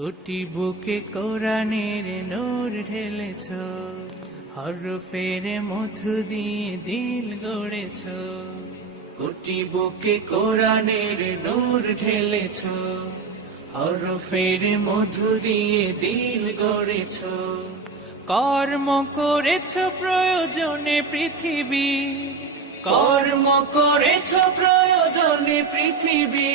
কোটি বুকে কোরআনের নূর ঢেলেছ, হরফের মধু দিয়ে দিল গড়েছ। কোটি বুকে কোরআনের নূর ঢেলেছ, হরফের মধু দিয়ে দিল গড়েছ। কর্ম করেছ প্রয়োজনে পৃথিবী, কর্ম করেছ প্রয়োজনে পৃথিবী।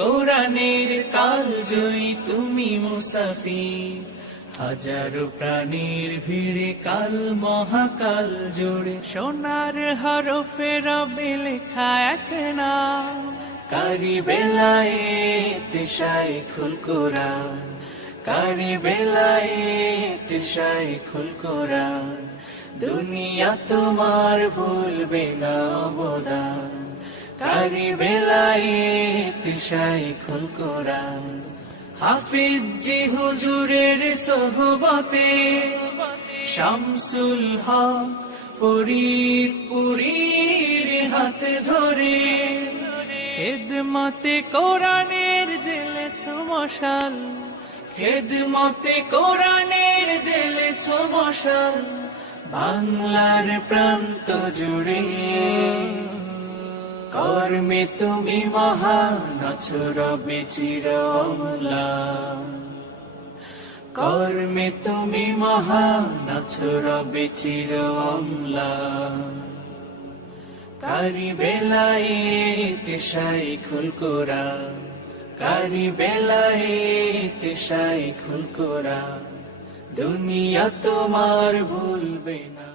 কোরআনের কাল জয়ী তুমি মুসাফির, হাজারো প্রাণীর ভিড়ে কাল মহাকাল জুড়ে। সোনার হরফে রবে লেখা এক নাম, কারি বেলায়েত শাইখুল কোরআন, কারি বেলায়েত শাইখুল কোরআন। দুনিয়া তোমার ভুলবে না অবদান, কারি বেলায়েত শাইখুল কোরআন। হাফিজ জি হুজুরের সোহবতে, শামসুল হক ফরিদপুরীর হাত ধরে। খেদমতে কোরআনের জ্বেলেছ মশাল, খেদমতে কোরআনের জ্বেলেছ মশাল। বাংলার প্রান্ত জুড়ে কর্মে তুমি মহান আছো রবে চির অম্লান, কর্মে তুমি মহান আছো রবে চির অম্লান। কারি বেলায়েত শাইখুল কোরআন, কারি বেলায়েত শাইখুল কোরআন। দুনিয়া তোমার ভুলবে না।